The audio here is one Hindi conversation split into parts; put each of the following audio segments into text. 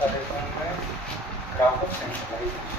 बता देता हूँ मैं ग्राफ ऑफ सेंट्रलाइजेशन।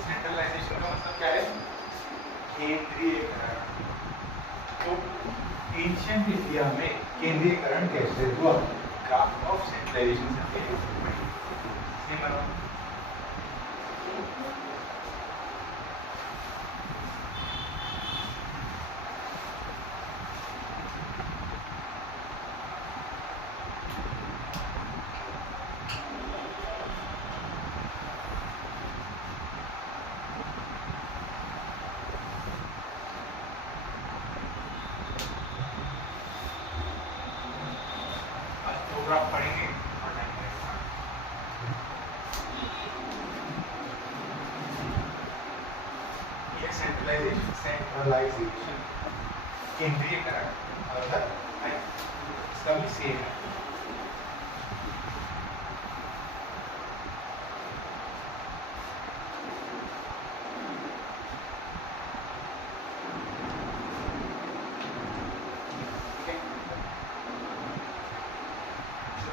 सेंट्रलाइजेशन का मतलब क्या है? केंद्रीयकरण। तो एंशिएंट इंडिया में केंद्रीयकरण कैसे हुआ? ग्राफ ऑफ सेंट्रलाइजेशन से बना। आप पढ़ेंगे ये सेंट्रलाइजेशन केंद्रीयकरण अर्थात इसका भी सेम है।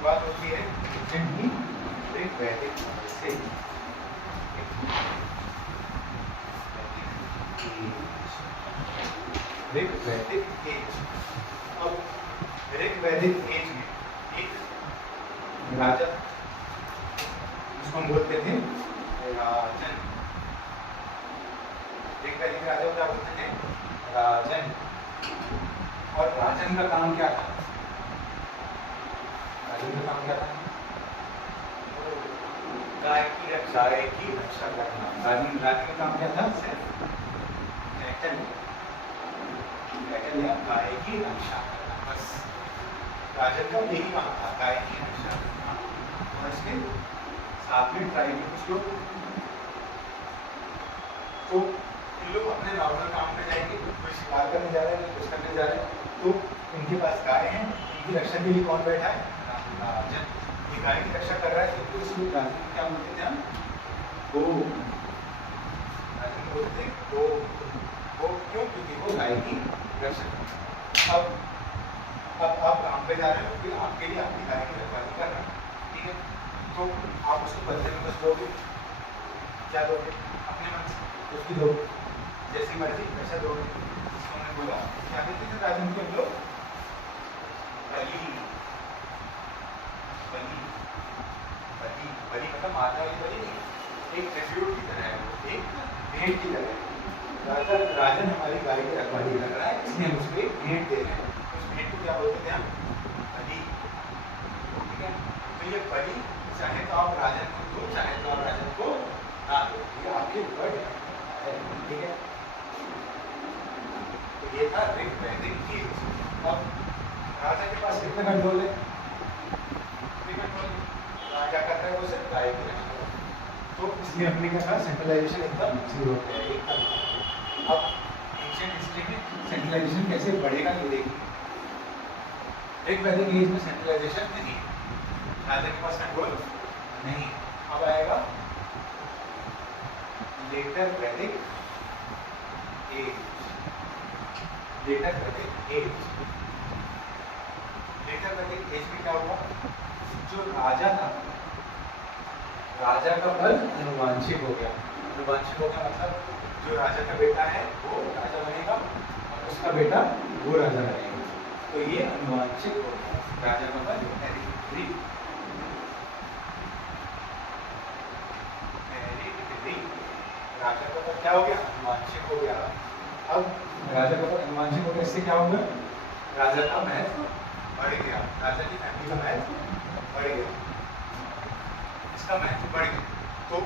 बात होती है वैदिक से वैदिक एज। अब वैदिक एज में एक राजा, जिसको हम बोलते थे राजन, एक वैदिक राजा को क्या बोलते थे? राजन। और राजन का काम क्या था? राजन का काम क्या था? गाय की रक्षा करना। राजन का काम क्या था? कैटल या गाय की रक्षा करना। बस राजन का यही काम था, गाय की रक्षा करना। और इसके साथ में ट्राइब में कुछ लोग, तो इन लोग अपने नॉर्मल काम पे जाएंगे, कोई शिकार करने जा रहे हैं, कुछ करने जा रहे हैं, तो इनके पास गाय है, इनकी रक्षा के लिए कौन बैठा है? राजन। ये गाय की रक्षा कर रहा है, तो इसमें राजन क्या बोलते थे हम? गो। राजन बोलते थे गो। वो क्यों? क्योंकि वो गाय की रक्षा करता है। अब आप काम पे जा रहे हो, फिर आपके लिए आपकी गाय की रखवाली कर रहे हैं, ठीक है? तो आप उसको बदले में कुछ दोगे, क्या दोगे? अपने मन से कुछ भी दोगे, जैसी मर्जी वैसा दोगे। इसको हमने बोला क्या कहते थे राजन को? हम लोग बलि। बलि बलि बलि मतलब मारने वाली बलि नहीं, एक ट्रिब्यूट की तरह है, वो एक भेंट की तरह है। राजन हमारी गाय की रखवाली कर रहा है, इसलिए हम उसको एक भेंट दे रहे हैं। उस भेंट को क्या बोलते थे हम? बलि, ठीक है? तो ये बलि चाहे तो आप राजन को दो, चाहे तो आप राजन को ना दो, ये आपके ऊपर है, ठीक है? तो ये था वैदिक एज। अब राजा के पास कितने कंट्रोल है? राजा कर रहा है वो सिर्फ गाय की रक्षा, तो इसलिए हमने क्या कहा? सेंट्रलाइजेशन एकदम जीरो है, एकदम। अब एंशिएंट हिस्ट्री में सेंट्रलाइजेशन कैसे बढ़ेगा ये देखिए। एक वैदिक एज में सेंट्रलाइजेशन नहीं, राजा के पास कंट्रोल नहीं। अब आएगा लेटर वैदिक एज। लेटर वैदिक एज में क्या हुआ? जो राजा था, राजा का पद अनुवांशिक हो गया। अनुवांशिक हो गया मतलब जो राजा का बेटा है वो राजा बनेगा और उसका बेटा वो राजा बनेगा, तो ये अनुवांशिक हो गया। राजा का पद हेरिडिटरी। राजा का पद क्या हो गया? अनुवांशिक हो गया। अब राजा का पद अनुवांशिक हो गया, इससे क्या होगा? राजा का महत्व बढ़ गया, राजा की फैमिली का महत्व बढ़ गया। इसका महत्व बढ़ गया, तो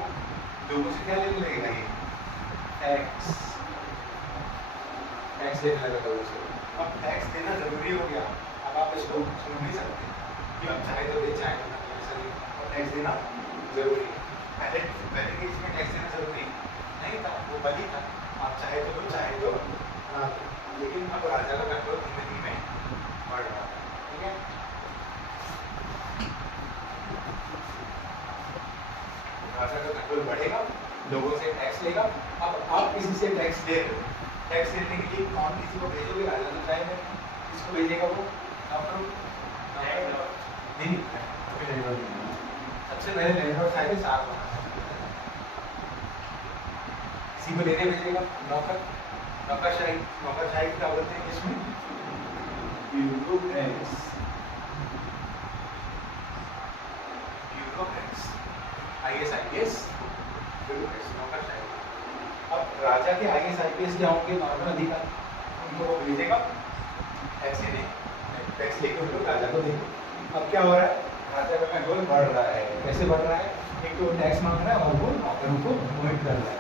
लोगों से क्या लेने लगेगा ये टैक्स, टैक्स देने लगा लोगों से। अब टैक्स देना जरूरी हो गया, अब आप इसको सुन नहीं सकते कि आप चाहे तो दे चाहे तो ना, ऐसा नहीं, अब टैक्स देना जरूरी है। पहले पहले केस में टैक्स देना जरूरी नहीं था, वो बली था, आप चाहे तो दो चाहे तो ना दो, लेकिन अब राजा का कंट्रोल धीमे धीमे बढ़ रहा है, ठीक है। राजा का कंट्रोल बढ़ेगा, लोगों से टैक्स लेगा। अब आप किसी से टैक्स ले रहे हो, टैक्स लेने के लिए कौन किसी को भेजोगे, राजा तो चाहेगा, किसको भेजेगा वो नौकर, नहीं सबसे पहले लैंडलॉर्ड चाहे साथ बना, किसी को लेने भेजेगा नौकर, नौकरशाही, नौकरशाही क्या बोलते हैं इसमें bureaucrats, bureaucrats, IAS IPS bureaucrats, नौकरशाही। अब राजा के IAS IPS क्या होंगे, नॉर्मल अधिकारी, उनको वो भेजेगा टैक्स लेने, टैक्स लेके उनको राजा को देंगे। अब क्या हो रहा है, राजा का कंट्रोल बढ़ रहा है, कैसे बढ़ रहा है, एक तो टैक्स मांग रहा है और वो नौकरों को अपॉइंट कर रहा है,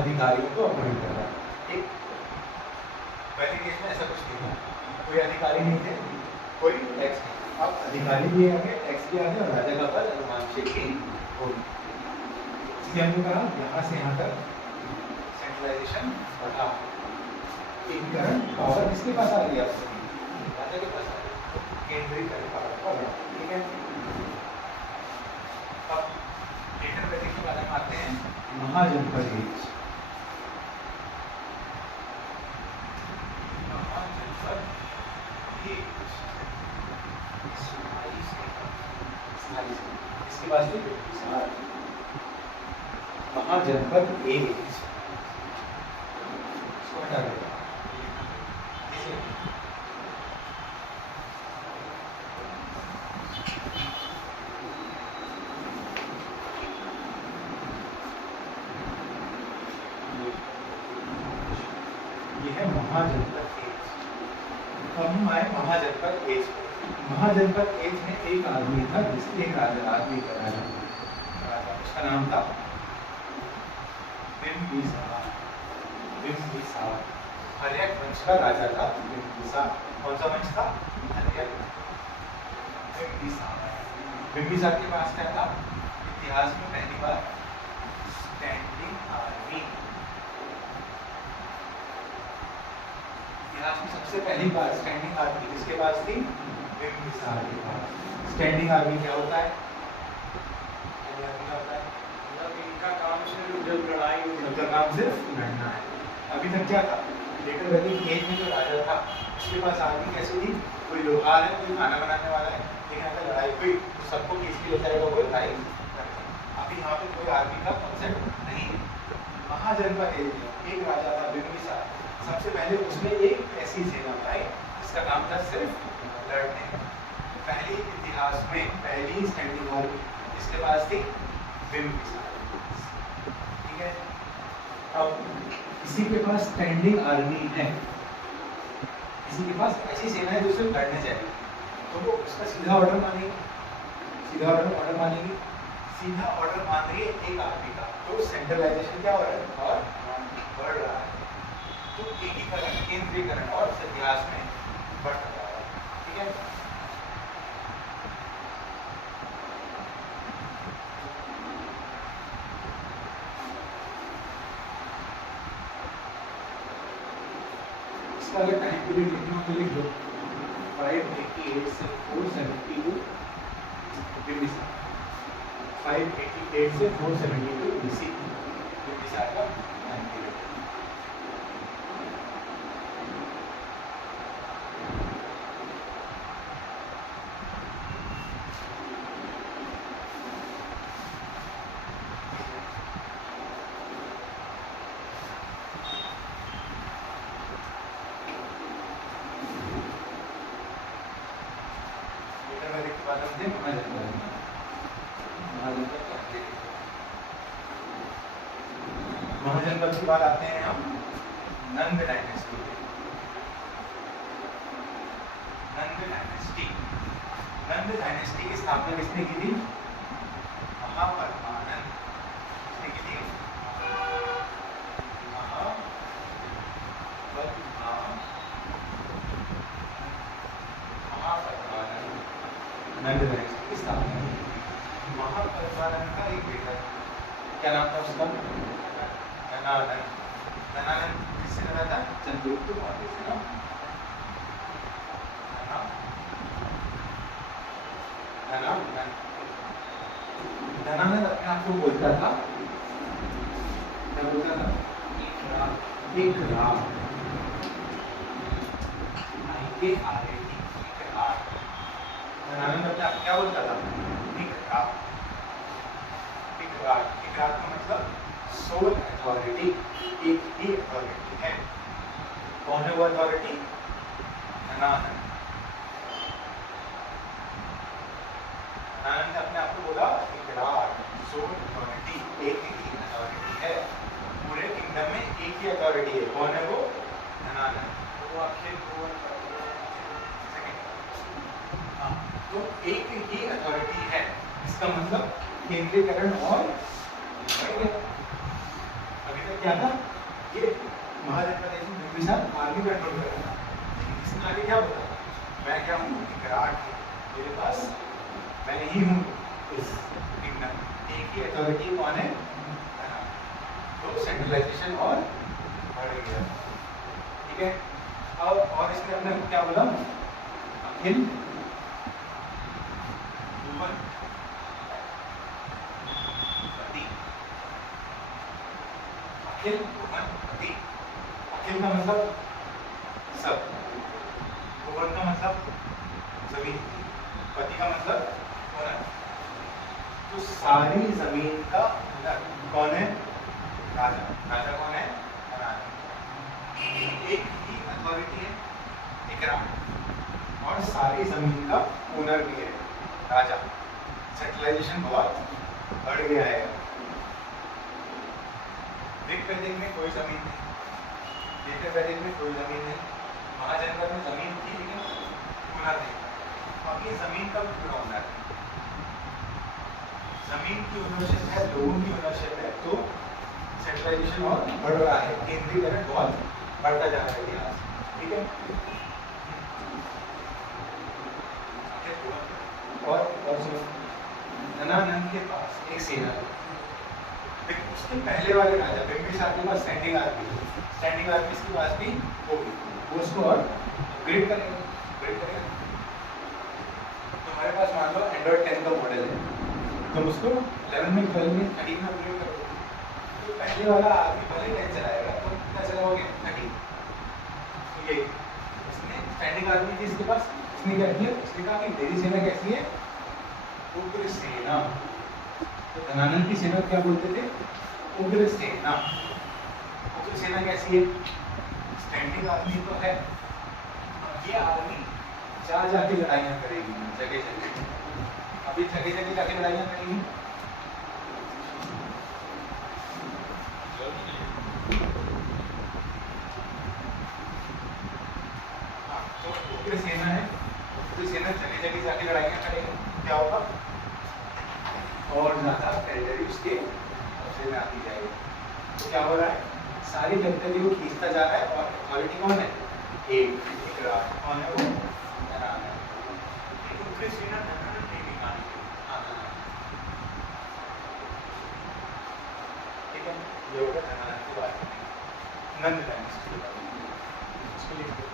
अधिकारियों को अपॉइंट कर रहा है, ठीक। पहले केस में ऐसा कुछ नहीं था, कोई अधिकारी नहीं थे, कोई टैक्स नहीं, अब अधिकारी भी आ गए, टैक्स भी आ गए और राजा का पद अनुमानशिक ही हो गया। इसलिए हमने कहा यहाँ से यहाँ तक सेंट्रलाइजेशन बढ़ा, एकीकरण पावर किसके पास आ गई, राजा के पास आ गई, केंद्रीकरण पावर का बढ़ा, ठीक है। अब लेटर गति के बारे में आते हैं, महाजनपद एज, इसके बाद महाजनपद एज, इसको हटा देगा, ये है महाजनपद एज। अब हम आए महाजनपद एज पर। महाजनपद एज में एक आदमी था, जिसके एक आदमी का राजा, उसका नाम था बिम्बिसार, बिम्बिसार, हर्यक वंश का राजा था बिम्बिसार। कौन सा वंश था, हर्यक, बिम्बिसार। बिम्बिसार के पास क्या था, इतिहास में पहली बार स्टैंडिंग आर्मी, इतिहास में सबसे पहली बार स्टैंडिंग आर्मी किसके पास थी, बिम्बिसार के पास। स्टैंडिंग आर्मी क्या होता है, इनका काम सिर्फ जब लड़ाई हो, उनका काम सिर्फ लड़ना है। अभी तक क्या था, लेटर वैदिक एज में जो राजा था उसके पास आर्मी कैसी थी, कोई लोहार है, कोई खाना बनाने वाला है, लेकिन अगर लड़ाई हुई तो सबको किस लिए जाएगा, वो लड़ाई करेगा। अभी यहाँ पे कोई आर्मी का कॉन्सेप्ट नहीं है। महाजनपद एज में एक राजा था बिम्बिसार, सबसे पहले उसने एक ऐसी सेना बनाई जिसका काम था सिर्फ लड़ने। पहली इतिहास में पहली स्टैंडिंग आर्मी इसके पास थी बिम्बिसार, ठीक है। अब किसी के पास स्टैंडिंग आर्मी है, किसी के पास ऐसी सेना है जो सिर्फ लड़ने चाहिए, तो वो उसका सीधा ऑर्डर मानेगी, सीधा ऑर्डर मानेगी, सीधा ऑर्डर मान रही है एक आर्मी का, तो सेंट्रलाइजेशन क्या हो रहा है और बढ़ रहा है, तो एकीकरण, केंद्रीकरण और इतिहास में बढ़ रहा है, ठीक है। इसका अगर टाइम पीरियड लिखना तो लिख दो, 588 से 472 बिम्बिसार, 588 से 472 BC बिम्बिसार का टाइम पीरियड। महाजनपद की बात आते हैं हम नंद डायनेस्टी पे। नंद डायनेस्टी की स्थापना किसने की थी, महापद्मा नंद डायनेस्टी की स्थापना की। महापरिवालन का एक बेटा क्या नाम था उसका? धनानंद। धनानंद किससे लड़ा था? चंद्रगुप्त मौर्य से ना। धनानंद अपने आप को बोलता था, क्या बोलता था? एक राम। धनानंद अपने आप क्या बोलता था? एक राम। इकरार का मतलब सोल अथॉरिटी, एक ही अथॉरिटी है। कौन है वो अथॉरिटी? धनानंद। धनानंद ने अपने आप को बोला इकरार, सोल अथॉरिटी, एक ही अथॉरिटी है पूरे किंगडम में, एक ही अथॉरिटी है। कौन है वो? धनानंद। वो अखिल भुवन हाँ, तो एक ही अथॉरिटी है, इसका मतलब केंद्रीकरण और अभी तक क्या था? ये महाजनपद बिंबिसार आर्मी कंट्रोल कर रहा था। इसने आगे क्या बोला? मैं क्या हूँ? इकरार हूँ, मेरे पास मैं ही हूँ इस किंगडम। एक ही अथॉरिटी कौन है? तो सेंट्रलाइजेशन और बढ़ गया। ठीक है, अब और इसने अपने क्या बोला? अखिल भुवन अखिल भुवन पति। अखिल का मतलब सब, भुवन का मतलब जमीन, पति का मतलब ओनर। तो सारी जमीन का ओनर कौन है? राजा। राजा कौन है? धनानंद। एक ही अथॉरिटी है, इकरार, और सारी जमीन का ओनर भी है राजा। सेंट्रलाइजेशन बहुत बढ़ गया है। ऋग्वेदिक में कोई जमीन नहीं, यजुर्वेदिक में कोई जमीन नहीं, महाजनपद में जमीन थी लेकिन ओनर नहीं। अब ये जमीन का पूरा ओनर है, जमीन की ओनरशिप है, लोगों की ओनरशिप है, तो सेंट्रलाइजेशन और बढ़ रहा है, केंद्रीकरण बहुत बढ़ता जा रहा है इतिहास। ठीक है, और सुनो, धनानंद के पास एक सेना थी। उसके पहले वाले राजा बिंबिसार के पास स्टैंडिंग आर्मी थी। स्टैंडिंग आर्मी इसके पास भी होगी, वो उसको और ग्रेड करेगा, ग्रेड करेगा। तुम्हारे पास मान लो एंड्रॉइड 10 का मॉडल है, तुम उसको 11 में, 12 में, 13 में अपग्रेड करोगे। तो पहले वाला आदमी भले 10 चलाएगा, तो कितना चलाओगे? 13। तो ये इसने स्टैंडिंग आर्मी थी इसके पास, इसने क्या किया? इसने कहा कि मेरी सेना कैसी है? उग्र सेना। तो धनानंद की सेना क्या बोलते थे? उग्र सेना। उग्र सेना कैसी है? स्टैंडिंग आर्मी तो है, ये आर्मी जा जाके लड़ाइयाँ करेगी जगह जगह। अभी जगह जगह जाके लड़ाइयाँ करेगी। हाँ, तो उग्र सेना है, उग्र सेना जगह जगह जाके लड़ाइयाँ करेगी। क्या होगा? और ज़्यादा टेरिटरी उसके कब्जे में आती जाएगी। तो क्या हो रहा है? सारी टेरिटरी को खींचता जा रहा है, और अथॉरिटी कौन है? एक राज। कौन है वो? धनानंद। उग्र सेना धनानंद ने भी मानी। हाँ, ठीक है, ये होगा धनानंद की बात। नंद डायनेस्टी की बात इसको लिख दो।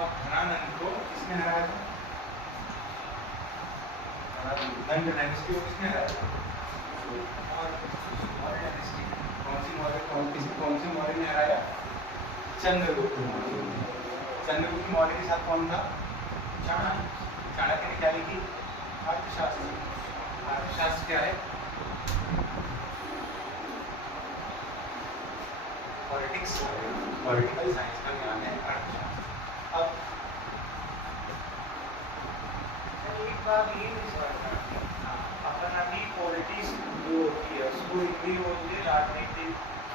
धनानंद को किसने हराया था? नंद डायनेस्टी को किसने हराया था? मौर्य डायनेस्टी। कौन सी मौर्य ने हराया? चंद्रगुप्त मौर्य। चंद्रगुप्त मौर्य के साथ कौन था? चाणक्य। चाणक्य ने क्या लिखी? अर्थशास्त्र। अर्थशास्त्र क्या है? पॉलिटिक्स, पॉलिटिकल साइंस का ज्ञान है अर्थशास्त्र। अब एक बात ये नहीं समझना, अपन अभी पॉलिटिक्स जो होती है उसको हिंदी में बोलते हैं राजनीतिक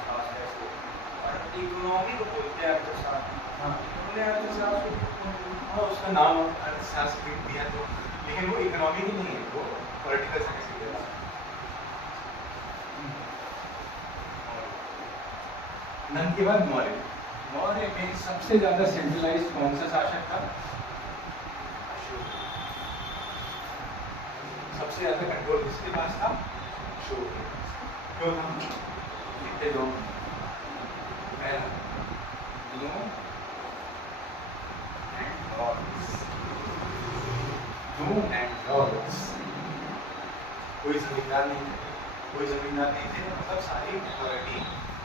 शास्त्र को, और इकोनॉमी को बोलते हैं अर्थशास्त्र। हाँ, उन्होंने अर्थशास्त्र हाँ, उसका नाम अर्थशास्त्र दिया तो लेकिन वो इकोनॉमी की नहीं है, वो पॉलिटिकल साइंस की है। नंद के बाद मौर्य। मौर्य में सबसे ज्यादा सेंट्रलाइज्ड कौन सा शासक था? सबसे ज्यादा कंट्रोल किसके पास था? अशोक के पास। क्यों था? कितने लोग? पहला no landlords, no landlords. कोई जमींदार नहीं थे, कोई जमींदार नहीं थे, मतलब सारी अथॉरिटी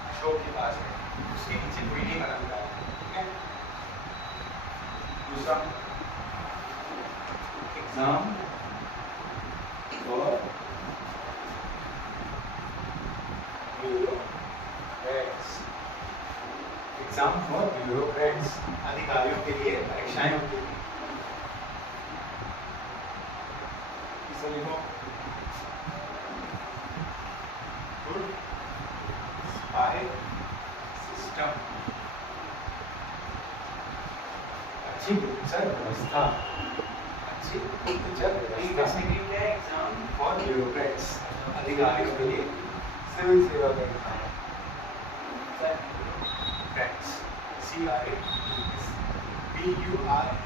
अशोक के पास है, उसके नीचे कोई नहीं बना हुआ है। ठीक है। दूसरा एग्जाम और ब्यूरोक्रेट्स। एग्जाम फॉर ब्यूरोक्रेट्स, अधिकारियों के लिए परीक्षाएं होती थी। इसे लिखो गुड स्पाई सिस्टम, अच्छी गुप्तचर व्यवस्था, अच्छी गुप्तचर व्यवस्था। एग्जाम फॉर ब्यूरोक्रेट्स, अधिकारियों के लिए सिविल सेवा का exam. Bureaucrats, CRATS, BUREAUCRATS,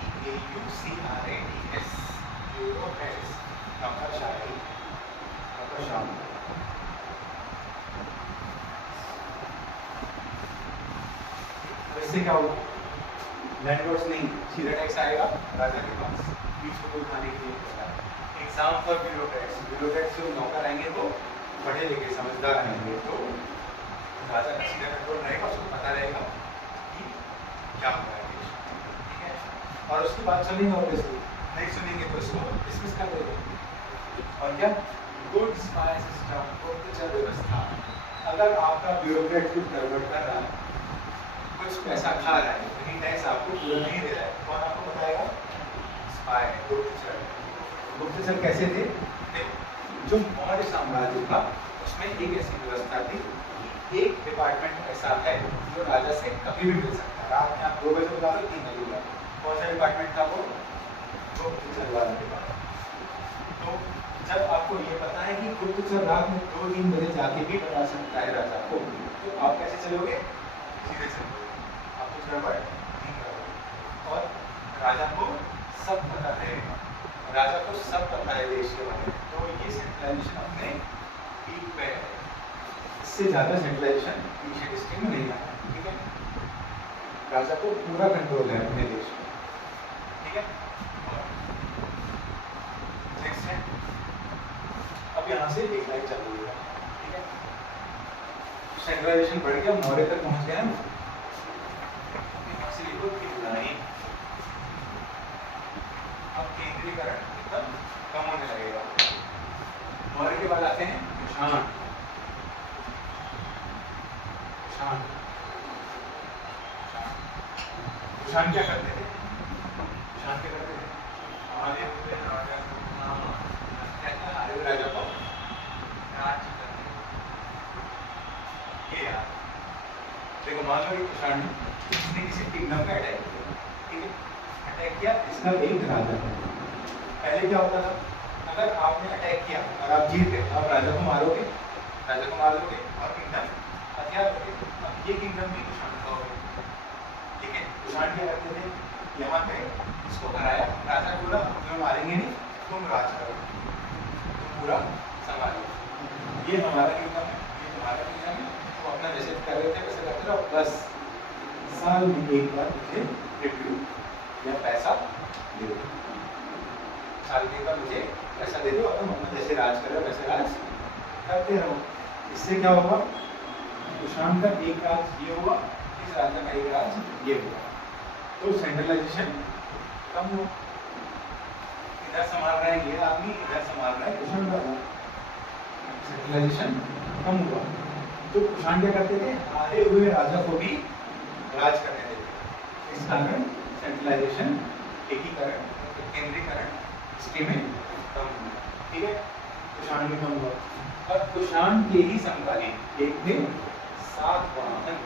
bureaucrats, नौकरशाही, नौकरशाह। इससे क्या होगा? लैंडलॉर्ड्स नहीं, सीधा टैक्स आएगा राजा के पास, बीच को उठाने के लिए होगा। एग्जाम फॉर ब्यूरोक्रेट्स, ब्यूरोक्रेट्स जो नौकर आएंगे वो पढ़े लिखे समझदार रहेंगे, तो राजा का सीधा कंट्रोल रहेगा, उसको पता रहेगा कि क्या हो रहा है देश। ठीक है। और उसकी बात सुनेंगे, और नहीं सुनेंगे तो उसको डिसमिस कर देंगे। और क्या? गुड स्पाई सिस्टम, गुप्तचर व्यवस्था। अगर आपका ब्यूरोक्रेट कुछ गड़बड़ कर रहा है, कुछ पैसा खा रहा है, कहीं टैक्स आपको पूरा नहीं दे रहा है, कौन आपको बताएगा? स्पाई, गुप्तचर। गुप्तचर कैसे थे? जो मौर्य साम्राज्य था उसमें एक ऐसी व्यवस्था थी, एक डिपार्टमेंट ऐसा है जो राजा से कभी भी मिल सकता है। रात में आप 2 बजे बुला लो, 3 बजे बुला लो। कौन सा डिपार्टमेंट था वो? गुप्तचर वाला डिपार्टमेंट। तो जब आपको ये पता है कि गुप्तचर रात में 2-3 बजे जाके भी बता सकता है राजा को, तो आप कैसे चलोगे? सीधे चलोगे, आपको गड़बड़ नहीं करोगे। और राजा को सब पता है, राजा को सब पता है देश के बारे में, तो ये सेंट्रलाइजेशन अपने पीक पे है। इससे ज्यादा सेंट्रलाइजेशन पीछे डिस्ट्रिक्ट में नहीं आया। ठीक है। राजा को पूरा कंट्रोल है अपने देश में। ठीक है। नेक्स्ट है, अब यहाँ से एक लाइन चल रही है। ठीक है। सेंट्रलाइजेशन बढ़ गया, मौर्य तक पहुंच गया ना, यहाँ से लिखो लाइन। अब केंद्रीकरण एकदम कम होने लगेगा। मौर्य के बाद आते हैं कुषाण। कुषाण क्या करते थे? कुषाण क्या करते थे? आर्य राजा को राज्य करते थे। ये यार देखो, मान लो कि कुषाण ने किसी किंगडम पे अटैक किया। ठीक है। अटैक किया, इसका एक राजा है। पहले क्या होता था? अगर आपने अटैक किया और आप जीत गए, आप राजा को मार दोगे और किंगडम हथियार दोगे। अब ये किंगडम भी कुषाण का हो गया। ठीक है। कुषाण क्या करते थे? यहाँ पे इसको हराया, राजा को बोला तुम्हें मारेंगे नहीं, तुम राज करो, तुम पूरा संभालो, ये हमारा किंगडम है, ये तुम्हारा किंगडम है। तो अपना जैसे कर रहे थे वैसे करते रहो, बस साल में एक बार मुझे ट्रिब्यूट या पैसा दे दो, साल के बाद मुझे पैसा दे दो, तुम अपना जैसे राज कर रहे हो वैसे राज करते रहो। इससे क्या होगा? कुषाण का एक राज ये हुआ, इस राजा का एक राज ये हुआ, तो सेंट्रलाइजेशन कम हुआ। इधर संभाल रहा है ये आदमी, इधर संभाल रहा है कुषाण का, सेंट्रलाइजेशन कम हुआ। तो कुषाण क्या करते थे? हारे हुए राजा को भी राज करने देते। इस कारण सेंट्रलाइजेशन, एकीकरण, केंद्रीकरण इसके में कम हुआ। ठीक है। कुषाण में कम हुआ। और कुषाण के ही समकालीन एक थे सातवाहन।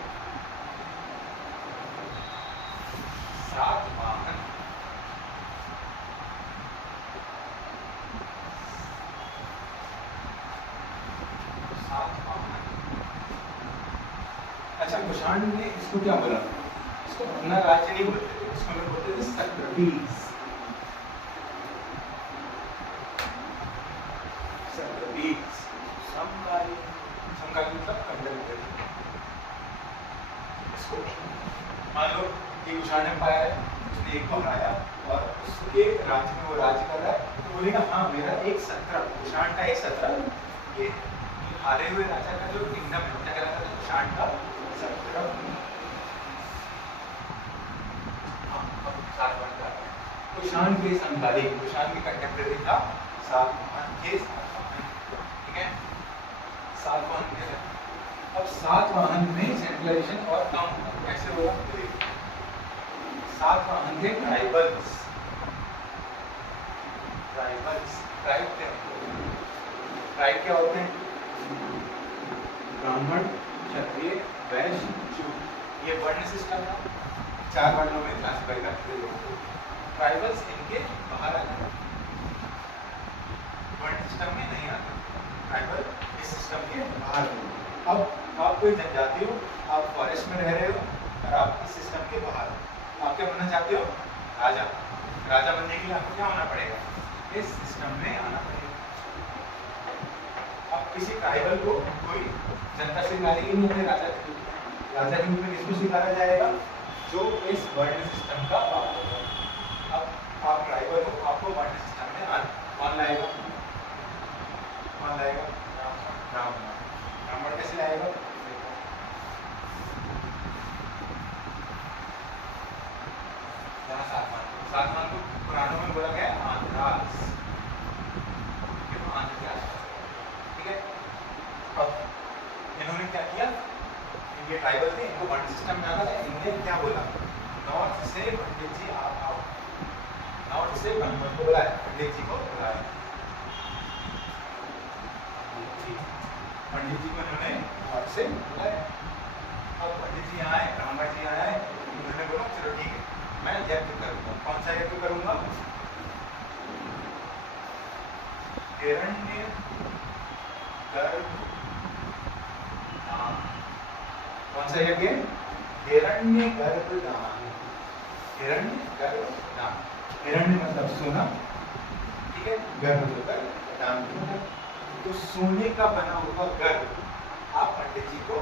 अच्छा, कुषाण ने इसको क्या बोला? इसको अपना राज्य नहीं बोलते थे, इसको लोग बोलते थे सत्रपीस। सत्रपीस समकालीन मतलब कंटेम्परेरी। इसको मान लो कि कुषाण ने पाया है, उसने एक को हराया और उसके राज्य में वो राज्य कर रहा है, तो बोलेगा हाँ मेरा एक सत्र, कुषाण का एक सत्र, ये हारे हुए राजा का जो किंगडम है क्या कहलाता है? कुषाण का सत्र। कुषाण के समकालीन, कुषाण के कंटेम्परेरी था सातवाहन के सातवाहन, ठीक है? सातवाहन के है। अब सातवाहन में सेंट्रलाइजेशन और कम कैसे होगा? सातवाहन के ट्राइबल्स, ट्राइब क्या होते हैं? ब्राह्मण, क्षत्रिय, वैश्य, शूद्र, ये वर्ण सिस्टम था, 4 वर्णों में क्लासिफाई करते थे लोगों को। ट्राइबल्स इनके बाहर आते हैं, वर्ण सिस्टम में नहीं आते, ट्राइबल इस सिस्टम के बाहर हैं। अब आप कोई जनजाति हो, आप फॉरेस्ट में रह रहे हो और आप इस सिस्टम के बाहर हो, आप क्या बनना चाहते हो? राजा। राजा बनने के लिए आपको क्या होना पड़ेगा? इस सिस्टम में आना पड़ेगा। अब किसी ट्राइबल को कोई जनता स्वीकारेगी नहीं अपने राजा के रूप में। राजा के रूप में किसको स्वीकारा जाएगा? जो इस वर्ण सिस्टम का पात्र होगा। अब आप ट्राइबल हो, आपको वर्ण सिस्टम में आना, कौन लाएगा? कौन लाएगा? ब्राह्मण। ब्राह्मण कैसे लाएगा? सातवाहन को पुराणों में बोला गया आंध्रास, आंध्र के आसपास, ठीक है? अब इन्होंने क्या किया? ये ट्राइबल थे, इनको वर्ण सिस्टम में आना था, इन्होंने क्या बोला? नॉर्थ से पंडित जी आप आओ, नॉर्थ से ब्राह्मण को बुलाया, पंडित जी को बुलाया, पंडित जी को इन्होंने नॉर्थ से बुलाया। अब पंडित जी आए, ब्राह्मण जी आए, उन्होंने बोला चलो ठीक है मैं यज्ञ करूंगा। कौन सा यज्ञ करूंगा? हिरण्य गर्भ दान। कौन सा यज्ञ? हिरण्य गर्भ दान। हिरण्य गर्भ दान, हिरण्य मतलब सोना, ठीक है? गर्भ मतलब दान मतलब, तो सोने का बना हुआ गर्भ आप पंडित जी को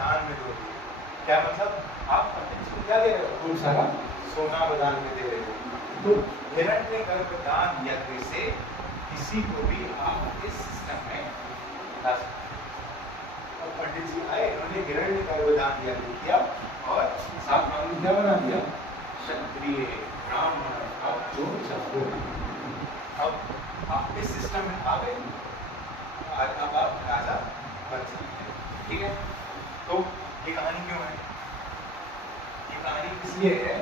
दान में दोगे। क्या मतलब? आप पंडित जी को क्या दे रहे हो? खूब सारा सोना दान में दे रहे हो। तो हिरण्य गर्भ दान यज्ञ से किसी को भी आप इस सिस्टम में ला सकते। अब पंडित जी आए, उन्होंने हिरण्य गर्भ दान यज्ञ किया और सातवाहन में क्या बना दिया? क्षत्रिय, ब्राह्मण, अब जो चाहो। अब आप इस सिस्टम में आ गए, अब आप राजा बन सकते हैं, ठीक है? तो ये कहानी क्यों है? ये कहानी इसलिए है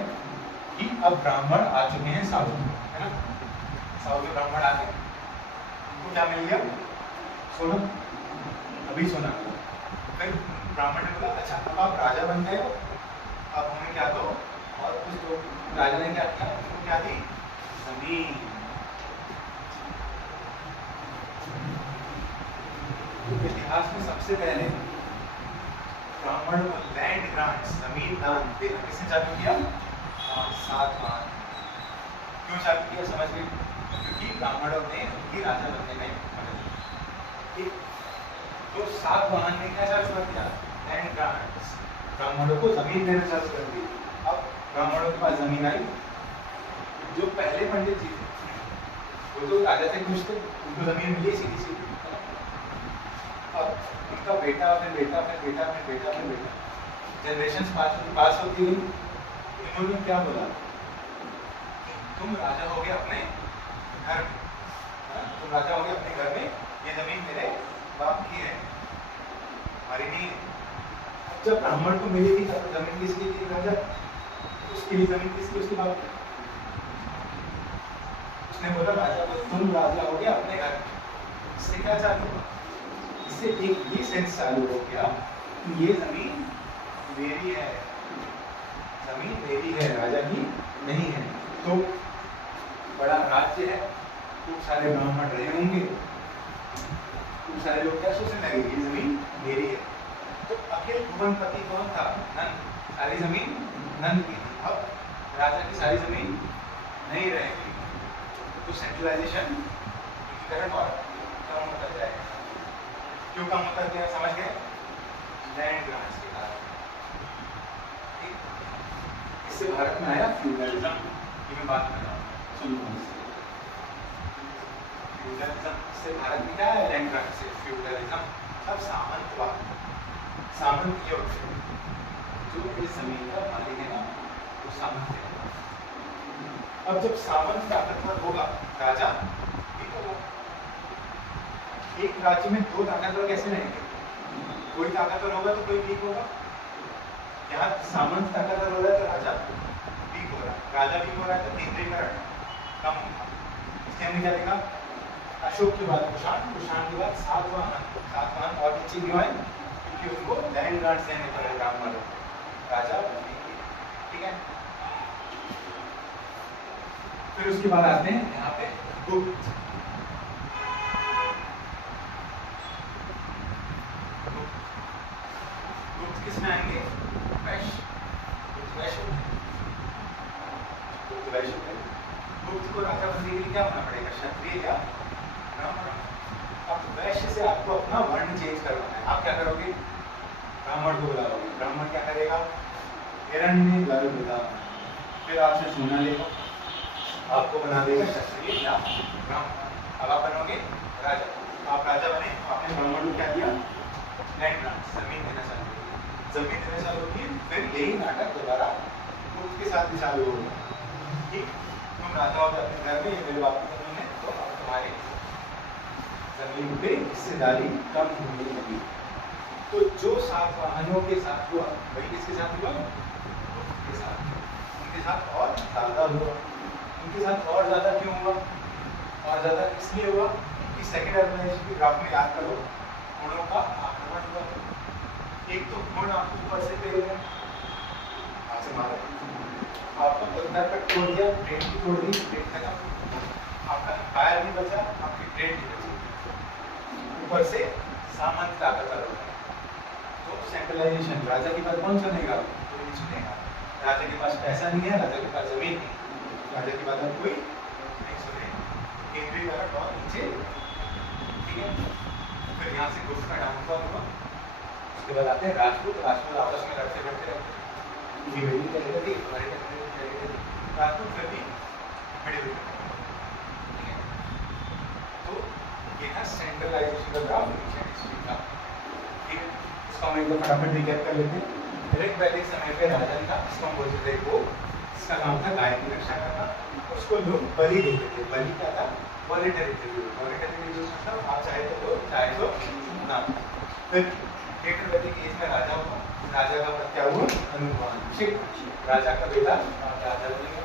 कि अब ब्राह्मण आ चुके हैं साउथ में, है ना? साउथ में ब्राह्मण आ गए, उनको क्या मिल गया? सोना, अभी सोना मिला। फिर ब्राह्मण ने बोला अच्छा अब आप राजा बन गए हो, अब हमें क्या दो? और कुछ तो राजा ने क्या किया? उनको क्या दी? जमीन। इतिहास में सबसे पहले ब्राह्मण को लैंड ग्रांट, जमीन दान देना किसने चालू किया? सातवाहन। क्यों चालू किया? समझ गए? क्योंकि ब्राह्मणों ने उनकी राजा बनने में मदद की। तो सातवाहन ने क्या चालू कर दिया? लैंड ग्रांट्स, ब्राह्मणों को जमीन देना चालू कर दी। अब ब्राह्मणों के पास जमीन आई, जो पहले पंडित जी थे वो तो राजा से खुश थे, उनको जमीन मिली सीधी सीधी। अब उनका बेटा फिर बेटा फिर बेटा फिर बेटा फिर बेटा, जनरेशन पास होती गई। इन्होंने क्या बोला? तुम राजा हो गए अपने घर में, तुम राजा हो गए अपने घर में, ये जमीन मेरे बाप की है, हमारी नहीं है। अब जब ब्राह्मण को मिलेगी तब जमीन किसकी थी? राजा। उसके लिए जमीन किसकी? उसके बाप की। उसने बोला राजा को तुम राजा हो गया अपने घर में। इससे क्या चालू हुआ? इससे एक ये सेंस चालू हो गया कि ये जमीन मेरी है, जमीन मेरी है, राजा की नहीं है। तो बड़ा राज्य है, खूब सारे ब्राह्मण रहे होंगे, खूब सारे लोग क्या सोचने लगे? ये जमीन मेरी है। तो अखिल भुवनपति कौन था? नंद। सारी जमीन नंद की थी। अब राजा की सारी जमीन नहीं रहेगी, तो सेंट्रलाइजेशन, एकीकरण और कम होता जाएगा। क्यों कम होता गया? समझ गए? लैंड ग्रांट्स के कारण। ठीक, इससे भारत में आया फ्यूडलिज्म की मैं बात कर रहा हूँ। फ्यूडलिज्म से भारत में क्या है? लैंड ग्रांट से फ्यूडलिज्म। अब सामंतवाद, सामंत युग, जो इस जमीन का मालिक है ना वो सामंत है। अब जब सामंत ताकतवर होगा राजा ठीक होगा। एक राज्य में दो ताकतवर कैसे रहेंगे? कोई ताकतवर होगा तो कोई वीक होगा। यहाँ सामंत ताकतवर हो रहा है तो राजा वीक हो रहा है, राजा वीक हो रहा है तो केंद्रीकरण कम होगा। इसके हमने क्या देखा? अशोक के बाद कुषाण, कुषाण के बाद सातवाहन। सातवाहन और नीचे क्यों है? क्योंकि उनको लैंड ग्रांट्स देने पड़े राम वालों को, राजा बनने के लिए। ठीक है, फिर उसके बाद आते हैं यहाँ पे गुप्त। गुप्त किसमें आएंगे? वैश्य। गुप्त वैश्य, गुप्त वैश्य। गुप्त को राजा बनने के लिए क्या होना पड़ेगा? क्षत्रिय या ब्राह्मण। अब वैश्य से आपको अपना वर्ण चेंज करवाना है। आप क्या करोगे? ब्राह्मण को बुलाओगे। ब्राह्मण क्या करेगा? हिरण्य गर्भ, फिर आपसे सोना लेगा, आपको बना देगा क्षत्रिय या ब्राह्मण। अब आप बनोगे राजा। आप राजा बने, आपने ब्राह्मण को क्या दिया? लैंड ग्रांट, जमीन देना चालू की। जमीन देना चालू की, फिर यही नाटक दोबारा गुप्त के साथ भी चालू होगा। ठीक, तुम राजा हो अपने घर में, ये मेरे बाप की जमीन है, तो अब तुम्हारी जमीन पे हिस्सेदारी कम होने लगी। तो जो सातवाहनों के साथ हुआ वही किसके साथ हुआ? गुप्त के साथ। उनके साथ और ज्यादा हुआ। उनके साथ और ज्यादा क्यों हुआ? और ज्यादा इसलिए हुआ कि सेकंड ऑर्गेनाइजेशन के ग्राफ में याद करो, गुणों का आक्रमण हुआ। एक तो गुण आपको ऊपर से पेड़ है, आपसे मारा, आपका बंदर तक तोड़ दिया, ट्रेन की तोड़ दी, ट्रेन खत्म, आपका फायर नहीं बचा, आपकी ट्रेन नहीं बची। ऊपर से सामंत ताकतवर हो गया। तो सेंट्रलाइजेशन, राजा के पास कौन सुनेगा? कोई नहीं सुनेगा। राजा के पास पैसा नहीं है, राजा के पास जमीन नहीं, राजा की बात अब कोई नहीं सुनेगा। केंद्रीकरण और नीचे। ठीक है, फिर यहाँ से गुप्त का डाउनफॉल हुआ। उसके बाद आते हैं राजपूत। राजपूत आपस में लड़ते रहते, राजपूत फिर भी बड़े हुए। ठीक है, तो ये था सेंट्रलाइजेशन का ग्राफ हिस्ट्री का। ठीक है, इसको हम एक बार फटाफट रिकैप कर लेते हैं। वैदिक समय पे राजा था, इसको हम बोलते थे वो, इसका काम था गाय की रक्षा करना। उसको लोग बलि देते थे। बलि क्या था? Voluntary tribute. वॉलेंटरी ट्रिब्यूट मतलब आप चाहे तो दो, चाहे तो ना। फिर लेटर वैदिक एज में राजा हुआ। राजा का पद क्या हुआ? अनुवांशिक। राजा का बेटा राजा बनेगा।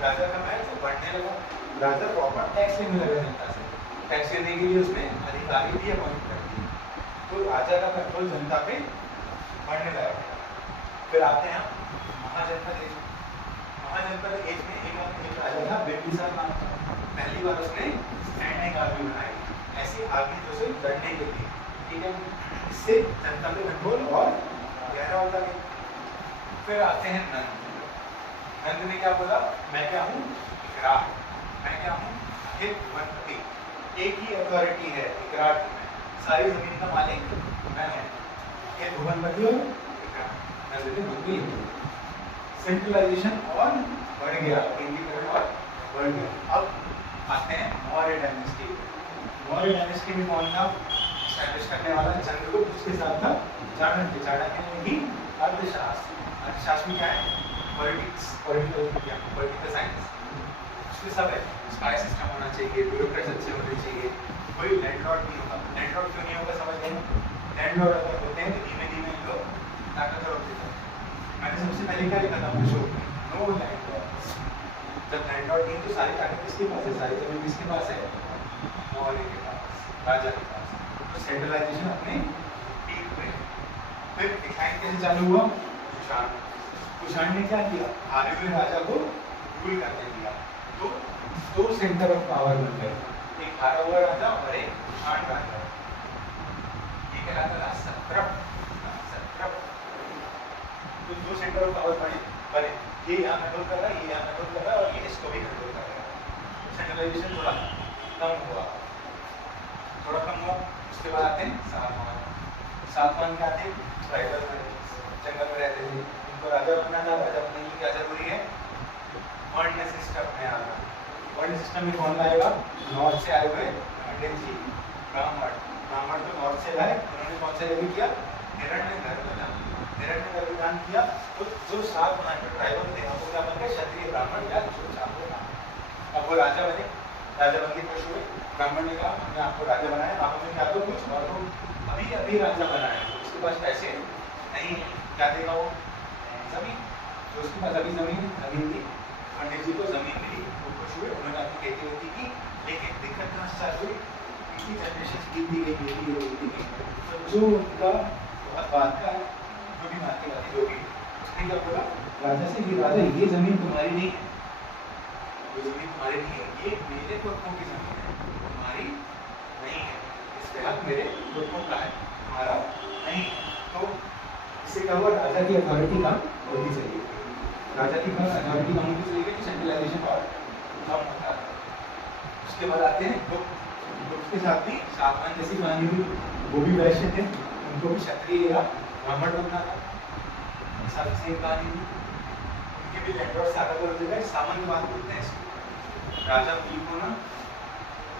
राजा का महल बढ़ने लगा। राजा प्रॉपर टैक्स लेने लगा जनता से। टैक्स लेने के लिए उसने अधिकारी भी अपॉइंट कर दिए। तो राजा का कंट्रोल जनता पे बढ़ने लगा। फिर आते हैं महाजनपद एज। महाजनपद एज में एक राजा था, बिंबिसार नाम था। पहली बार उसने स्टैंडिंग आर्मी बनाई, ऐसी आर्मी जो से लड़ने के लिए। ठीक है, इससे जनता पे कंट्रोल और गहरा होता गया। फिर आते हैं नंद। नंद ने क्या बोला? मैं क्या हूँ? इकरार। मैं क्या हूँ? हित भुवनपति। एक ही अथॉरिटी है इकरार की, मैं सारी जमीन का मालिक मैं हूँ। हित भुवनपति और इकरार। नंद ने बुद्धि, सेंट्रलाइजेशन और बढ़ गया, केंद्रीकरण और बढ़ गया। अब आते हैं मौर्य डायनेस्टी। मौर्य डायनेस्टी में कौन था एस्टैब्लिश करने वाला? चंद्रगुप्त। उसके साथ था चाणक्य। चाणक्य ने भी अर्थशास्त्र। अर्थशास्त्र में क्या है? पॉलिटिक्स, पॉलिटिकल विज्ञान, पॉलिटिकल साइंस। उसमें सब है, स्पाई सिस्टम होना चाहिए, ब्यूरोक्रेट्स अच्छे होने चाहिए, कोई लैंडलॉर्ड नहीं होगा। लैंडलॉर्ड क्यों नहीं होगा समझ गए? लैंडलॉर्ड अगर होते हैं तो धीमे धीमे लोग ताकतवर होते थे। मैंने सबसे पहले क्या लिखा था अपने शो में? No landlords. जब लैंडलॉर्ड नहीं तो सारी ताकत किसके पास है? सारी जमीन किसके पास है? मौर्य के पास, राजा के पास। तो सेंट्रलाइजेशन अपने पीक पे। फिर डिक्लाइन कैसे चालू हुआ? कुषाण। कुषाण ने क्या किया? हारे हुए राजा को रूल करने दिया। तो दो सेंटर ऑफ पावर बन गए, एक हारा हुआ राजा और एक कुषाण राजा। ये कहलाता था सत्रप। सत्रप सेंटर ऑफ पावर बने, ये यहाँ कंट्रोल कर रहा है, ये यहाँ कंट्रोल कर रहा है और ये इसको भी कंट्रोल कर रहा है। सेंट्रलाइजेशन थोड़ा कम हुआ, थोड़ा कम हुआ। उसके बाद आते हैं सातवाहन। सातवाहन क्या थे? ट्राइबल जंगल में रहते थे, उनको राजा बनना था। राजा बनने की क्या जरूरी है? वर्ण सिस्टम में आना। वर्ण सिस्टम में कौन लाएगा? नॉर्थ से आए हुए पंडित जी, ब्राह्मण। ब्राह्मण तो नॉर्थ से लाए, उन्होंने कौन सा यज्ञ किया? हिरण्यगर्भ। हिरण्यगर्भ दान किया। तो जो 7 वहाँ पे ट्राइबल थे वो क्या बन गए? क्षत्रिय ब्राह्मण या चूड़ामणि। अब वो राजा बने, राजा बन के खुश हुए। ब्राह्मण ने कहा हमने आपको राजा बनाया, आप हमें क्या दो कुछ, और वो अभी अभी राजा बनाया, उसके पास पैसे नहीं है, क्या देगा वो? जमीन। तो उसके पास अभी जमीन थी, पंडित जी को जमीन मिली, वो खुश हुए, उन्होंने अपनी खेती वेती की। लेकिन दिक्कत कहाँ स्टार्ट हुई? इनकी जनरेशन गिरती गई। तो जो उनका बहुत बात का जो भी मानती बात जो भी, उसने क्या बोला राजा से, ये राजा ये जमीन तुम्हारी नहीं है, ये जमीन तुम्हारी नहीं है, ये मेरे पुरखों की जमीन है, तुम्हारी नहीं है, इसके हक मेरे पुरखों का है, तुम्हारा नहीं है। तो इससे क्या हुआ? राजा की अथॉरिटी कम होती चली गई। राजा की अथॉरिटी कम होती चली गई तो सेंट्रलाइजेशन पावर कम होता है। उसके बाद आते हैं गुप्त। गुप्त के साथ भी सातवाहन जैसी कहानी हुई, वो भी वैश्य थे, उनको भी क्षत्रिय या ब्राह्मण बनना था, सब सेम कहानी हुई। उनके भी लैंडलॉर्ड ताकतवर हो गए, सामंतवाद बोलते हैं इसको। राजा वीक होना,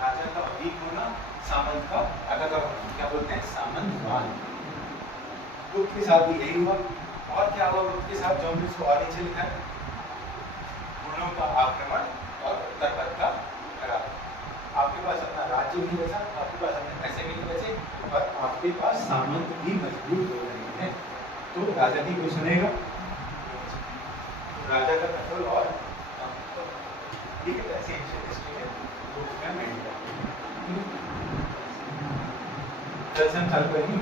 राजा का वीक होना, सामंत का ताकतवर होना, क्या बोलते हैं? सामंतवाद। गुप्त के साथ भी यही हुआ। और क्या हुआ गुप्त के साथ? जो हमने इसको और नीचे लिखा है, गुणों का आक्रमण और उत्तरपद का खराब। आपके पास अपना राज्य भी बचा, आपके पास अपने पैसे भी नहीं बचे, और आपके पास सामंत भी मजबूत हो रहे हैं, तो राजा की कोई सुनेगा? तो राजा का कंट्रोल और ठीक है, ऐसी हिस्ट्री है तो उसमें जल्द से हम चालू करेंगे।